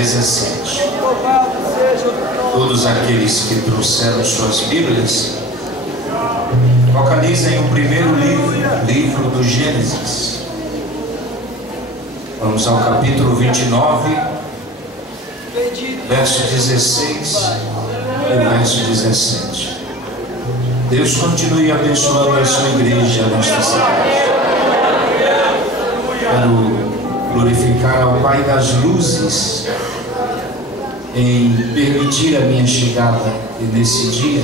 17. Todos aqueles que trouxeram suas Bíblias, localizem o primeiro livro do Gênesis. Vamos ao capítulo 29, verso 16 e verso 17. Deus continue abençoando a sua igreja nesta cidade. Quero glorificar ao Pai das Luzes em permitir a minha chegada nesse dia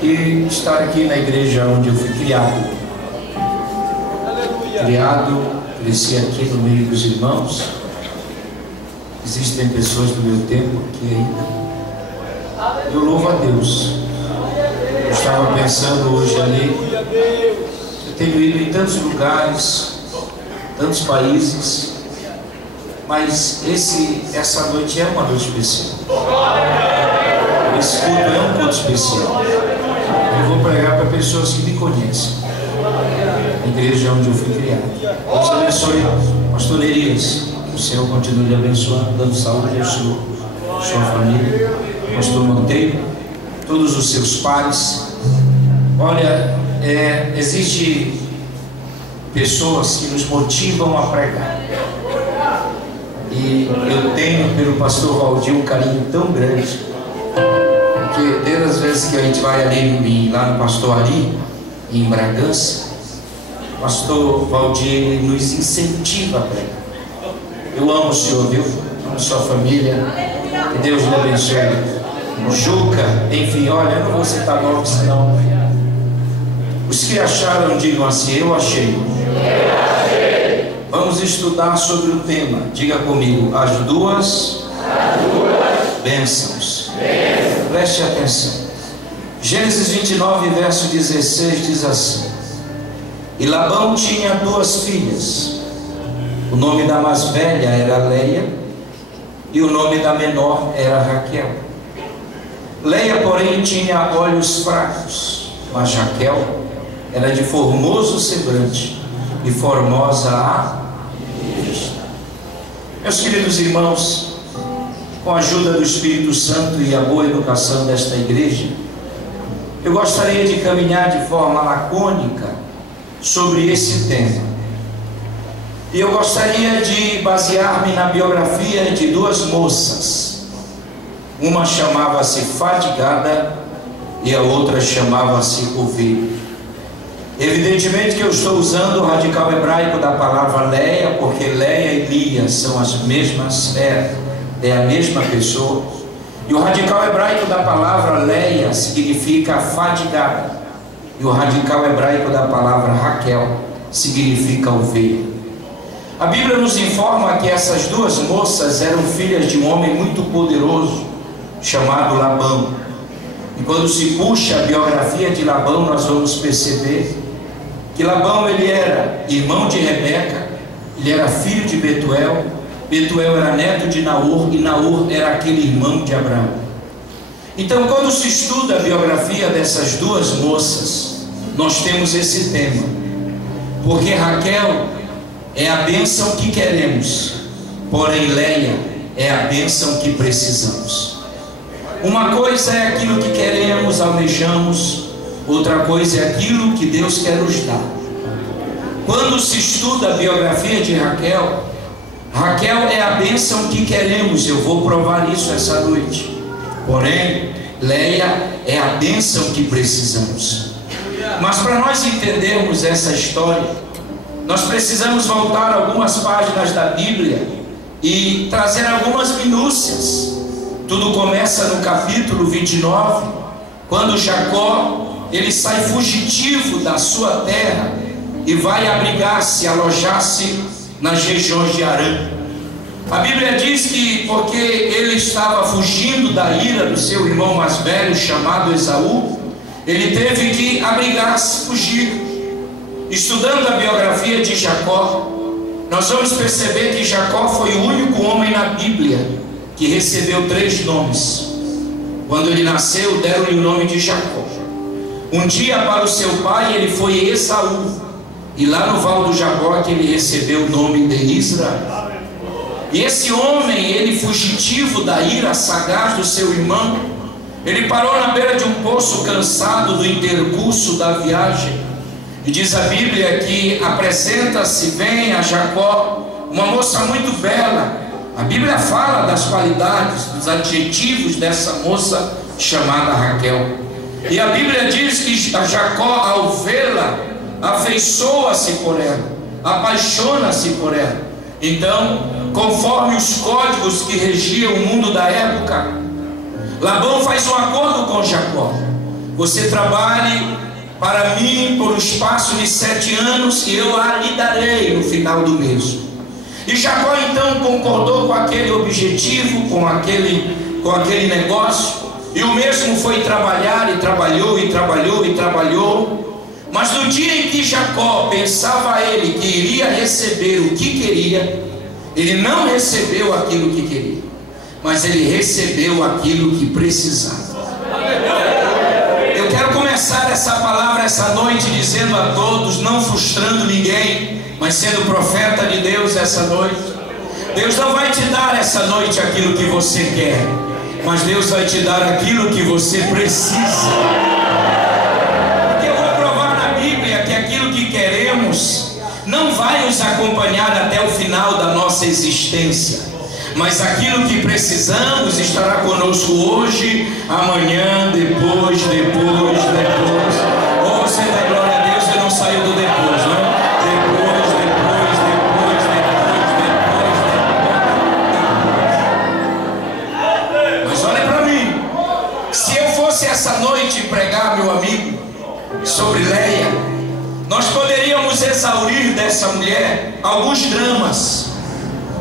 e estar aqui na igreja onde eu fui criado. Cresci aqui no meio dos irmãos. Existem pessoas do meu tempo aqui ainda. Eu louvo a Deus. Eu estava pensando hoje ali, eu tenho ido em tantos lugares, tantos países, mas essa noite é uma noite especial. Esse culto é um culto especial. Eu vou pregar para pessoas que me conhecem, a igreja onde eu fui criado. Deus abençoe, pastor Elias. Que o Senhor continue lhe abençoando, dando saúde ao Senhor, sua família, pastor Monteiro, todos os seus pares. Olha, existe pessoas que nos motivam a pregar, e eu tenho pelo pastor Valdir um carinho tão grande, porque desde as vezes que a gente vai ali lá no pastor Ari, em Bragança, o pastor Valdir nos incentiva a pregar. Eu amo o Senhor, viu? Amo sua família, que Deus lhe abençoe. Juca, enfim, olha, eu não vou citar nomes, senão os que acharam digam assim: eu achei. Vamos estudar sobre o tema, diga comigo, as duas bênçãos. Preste atenção. Gênesis 29, verso 16 diz assim: e Labão tinha duas filhas. O nome da mais velha era Leia, e o nome da menor era Raquel. Leia, porém, tinha olhos fracos, mas Raquel era de formoso semblante e formosa a vista. Meus queridos irmãos, com a ajuda do Espírito Santo e a boa educação desta igreja, eu gostaria de caminhar de forma lacônica sobre esse tema. E eu gostaria de basear-me na biografia de duas moças. Uma chamava-se Fadigada e a outra chamava-se Ovelha. Evidentemente que eu estou usando o radical hebraico da palavra Leia, porque Leia e Lia são as mesmas, é a mesma pessoa. E o radical hebraico da palavra Leia significa fadigada, e o radical hebraico da palavra Raquel significa ovelha. A Bíblia nos informa que essas duas moças eram filhas de um homem muito poderoso chamado Labão. E quando se puxa a biografia de Labão, nós vamos perceber que Labão, ele era irmão de Rebeca, ele era filho de Betuel, Betuel era neto de Naor, e Naor era aquele irmão de Abraão. Então, quando se estuda a biografia dessas duas moças, nós temos esse tema, porque Raquel é a bênção que queremos, porém Leia é a bênção que precisamos. Uma coisa é aquilo que queremos, almejamos, outra coisa é aquilo que Deus quer nos dar. Quando se estuda a biografia de Raquel, Raquel é a bênção que queremos, eu vou provar isso essa noite. Porém, Leia é a bênção que precisamos. Mas para nós entendermos essa história, nós precisamos voltar algumas páginas da Bíblia e trazer algumas minúcias. Tudo começa no capítulo 29, quando Jacó, ele sai fugitivo da sua terra e vai abrigar-se, alojar-se nas regiões de Harã. A Bíblia diz que porque ele estava fugindo da ira do seu irmão mais velho, chamado Esaú, ele teve que abrigar-se, fugir. Estudando a biografia de Jacó, nós vamos perceber que Jacó foi o único homem na Bíblia que recebeu 3 nomes. Quando ele nasceu, deram-lhe o nome de Jacó. Um dia, para o seu pai, ele foi Esaú, e lá no Val do Jaboque ele recebeu o nome de Israel. E esse homem, ele fugitivo da ira sagaz do seu irmão, ele parou na beira de um poço, cansado do intercurso da viagem. E diz a Bíblia que apresenta-se, vem a Jacó, uma moça muito bela. A Bíblia fala das qualidades, dos adjetivos dessa moça chamada Raquel. E a Bíblia diz que a Jacó, ao vê-la, afeiçoa-se por ela, apaixona-se por ela. Então, conforme os códigos que regiam o mundo da época, Labão faz um acordo com Jacó: você trabalhe para mim por um espaço de 7 anos e eu a lhe darei no final do mês. E Jacó então concordou com aquele objetivo, com aquele negócio, e o mesmo foi trabalhar, e trabalhou, e trabalhou, e trabalhou. Mas no dia em que Jacó pensava ele que iria receber o que queria, ele não recebeu aquilo que queria, mas ele recebeu aquilo que precisava. Eu quero começar essa palavra essa noite dizendo a todos, não frustrando ninguém, mas sendo profeta de Deus essa noite: Deus não vai te dar essa noite aquilo que você quer, mas Deus vai te dar aquilo que você precisa. Porque eu vou provar na Bíblia que aquilo que queremos não vai nos acompanhar até o final da nossa existência, mas aquilo que precisamos estará conosco hoje, amanhã, depois. Ou você dá glória a Deus e não saiu do depois, não é? Mas olha para mim, se eu fosse essa noite pregar, meu amigo, sobre Leia, nós poderíamos exaurir dessa mulher alguns dramas.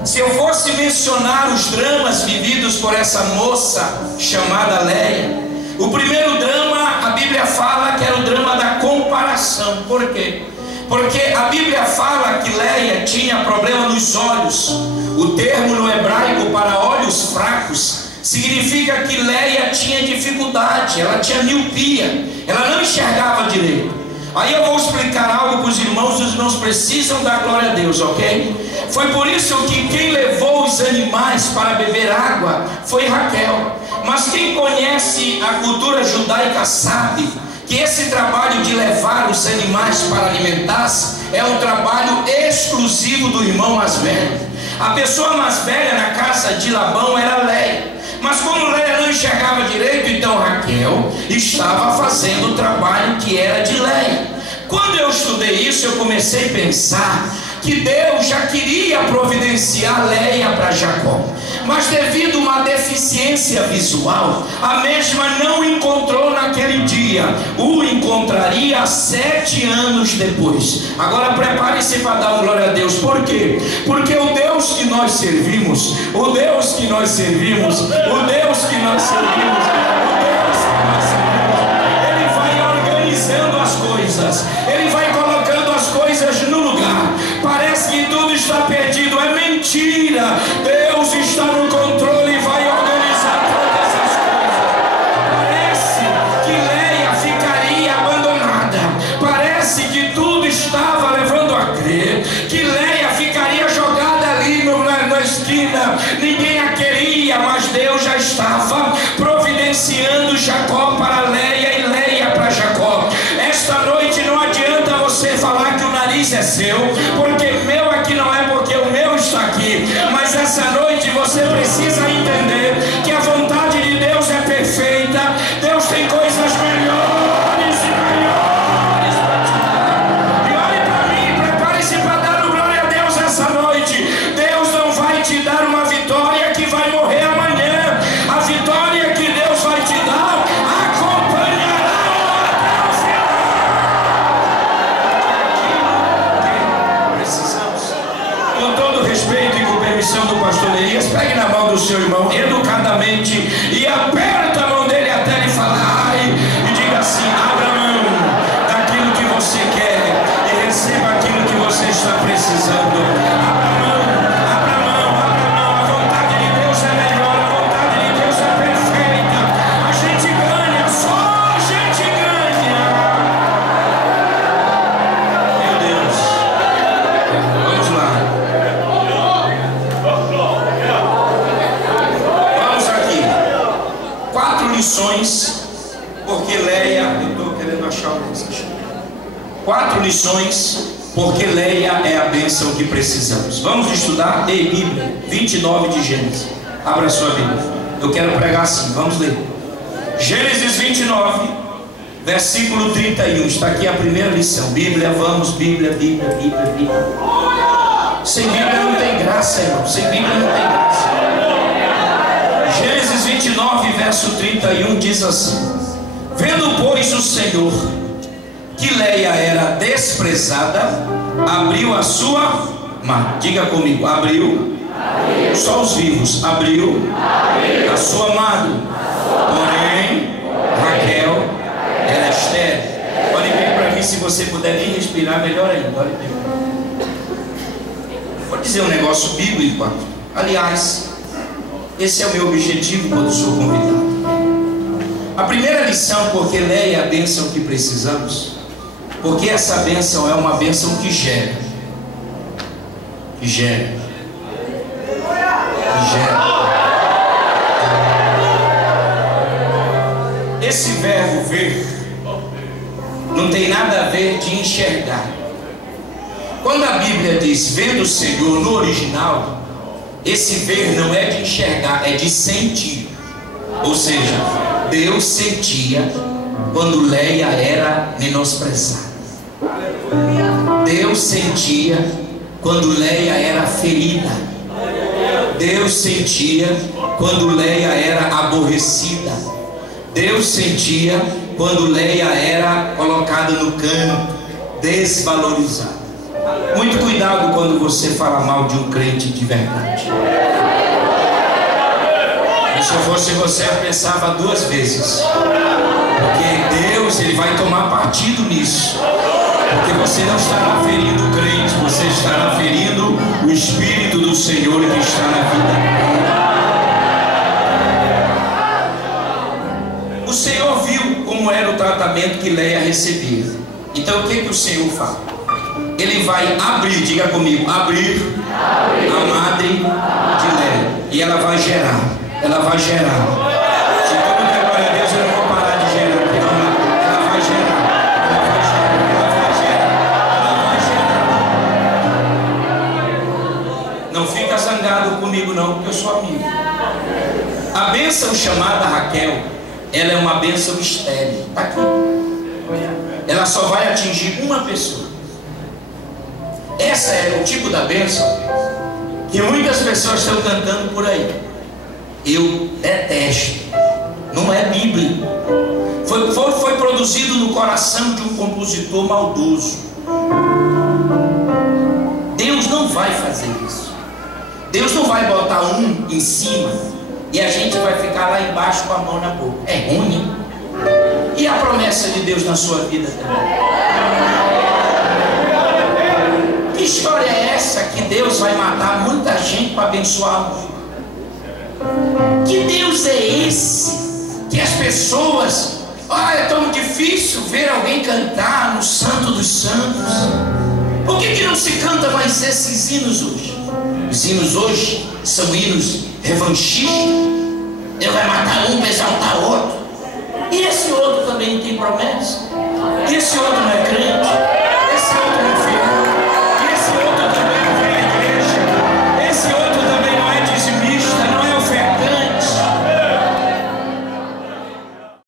Se eu fosse mencionar os dramas vividos por essa moça chamada Leia, o primeiro drama, a Bíblia fala que era o drama da comparação. Por quê? Porque a Bíblia fala que Leia tinha problema nos olhos. O termo no hebraico para olhos fracos significa que Leia tinha dificuldade, ela tinha miopia, ela não enxergava direito. Aí eu vou explicar algo para os irmãos precisam dar glória a Deus, ok? Foi por isso que quem levou os animais para beber água foi Raquel. Mas quem conhece a cultura judaica sabe que esse trabalho de levar os animais para alimentar-se é um trabalho exclusivo do irmão mais velho. A pessoa mais velha na casa de Labão era Leia. Mas como Leia não enxergava direito, então Raquel estava fazendo o trabalho que era de Leia. Quando eu estudei isso, eu comecei a pensar que Deus já queria providenciar Leia para Jacó, mas devido a uma deficiência visual, a mesma não encontrou naquele dia, o encontraria 7 anos depois. Agora prepare-se para dar glória a Deus. Por quê? Porque o Deus que nós servimos, Ele vai organizando as coisas, Ele vai colocando as coisas no lugar. Parece que tudo está perdido, é mentira. Deus está no controle e vai organizar todas as coisas. Parece que Leia ficaria abandonada, parece que tudo estava levando a crer que Leia ficaria jogada ali na esquina, ninguém a queria, mas Deus já estava providenciando Jacó para Leia e Leia para Jacó. Esta noite não adianta você falar que o nariz é seu, porque meu aqui não é, porque o meu está aqui. Mas essa noite você precisa entender que a vontade de Deus é perfeita. Deus tem coisas melhores e maiores para te dar. E olhe para mim, prepare-se para dar glória a Deus essa noite. Deus não vai te dar uma vitória que vai morrer amanhã. A vitória que Deus vai te dar acompanhará até o final. Precisamos, com todo respeito e com permissão do pastor Elias, pegue na mão do seu irmão educadamente e aperta a mão dele até ele falar ai, e diga assim: abra a mão daquilo que você quer e receba aquilo que você está precisando. Abra a mão, abra a mão, abra a mão. A vontade de Deus é melhor, a vontade de Deus é perfeita. A gente ganha, só a gente ganha. Meu Deus, vamos lá. lições, porque Leia, eu estou querendo achar o texto. 4 lições, porque Leia é a bênção que precisamos. Vamos estudar em Bíblia, 29 de Gênesis. Abra sua Bíblia. Eu quero pregar assim, vamos ler. Gênesis 29, versículo 31. Está aqui a primeira lição. Bíblia, vamos, Bíblia, Bíblia, Bíblia, Bíblia. Sem Bíblia não tem graça, irmão. Sem Bíblia não tem graça. Gênesis 29, verso 31 diz assim: vendo, pois, o Senhor que Leia era desprezada, abriu a sua mão. Diga comigo, abriu. Só os vivos. Abriu a sua mão. Porém, Raquel era estéril. Olhe bem para mim, se você puder nem respirar, melhor ainda. Olhe bem. Vou dizer um negócio bíblico. Aliás, esse é o meu objetivo quando sou convidado. A primeira lição, porque Leia é a bênção que precisamos, porque essa bênção é uma bênção que gera. Que gera. Que gera. Esse verbo ver não tem nada a ver de enxergar. Quando a Bíblia diz vendo o Senhor no original, esse ver não é de enxergar, é de sentir. Ou seja, Deus sentia quando Leia era menosprezada. Deus sentia quando Leia era ferida. Deus sentia quando Leia era aborrecida. Deus sentia quando Leia era colocada no canto, desvalorizada. Muito cuidado quando você fala mal de um crente de verdade. E se eu fosse você, eu pensava 2 vezes, porque Deus, Ele vai tomar partido nisso. Porque você não estará ferindo o crente, você estará ferindo o Espírito do Senhor que está na vida. O Senhor viu como era o tratamento que Leia recebia. Então o que o Senhor faz? Ele vai abrir, diga comigo, abrir a madre de Leia. E ela vai gerar. Ela vai gerar. Se tudo der glória a Deus, eu não vou parar de gerar. Ela vai gerar. Ela vai gerar. Ela vai gerar. Ela vai gerar. Não fica zangado comigo não, porque eu sou amigo. A bênção chamada Raquel, ela é uma bênção estéril. Está aqui. Ela só vai atingir uma pessoa. Essa é o tipo da bênção que muitas pessoas estão cantando por aí. Eu detesto. Não é bíblico. Foi produzido no coração de um compositor maldoso. Deus não vai fazer isso. Deus não vai botar um em cima e a gente vai ficar lá embaixo com a mão na boca. É ruim, hein? E a promessa de Deus na sua vida também? Que história é essa que Deus vai matar muita gente para abençoar? Que Deus é esse? Que as pessoas... é tão difícil ver alguém cantar no Santo dos Santos. Por que não se canta mais esses hinos hoje? Os hinos hoje são hinos revanchistas. Deus vai matar um para exaltar outro. E esse outro também não tem promessa. E esse outro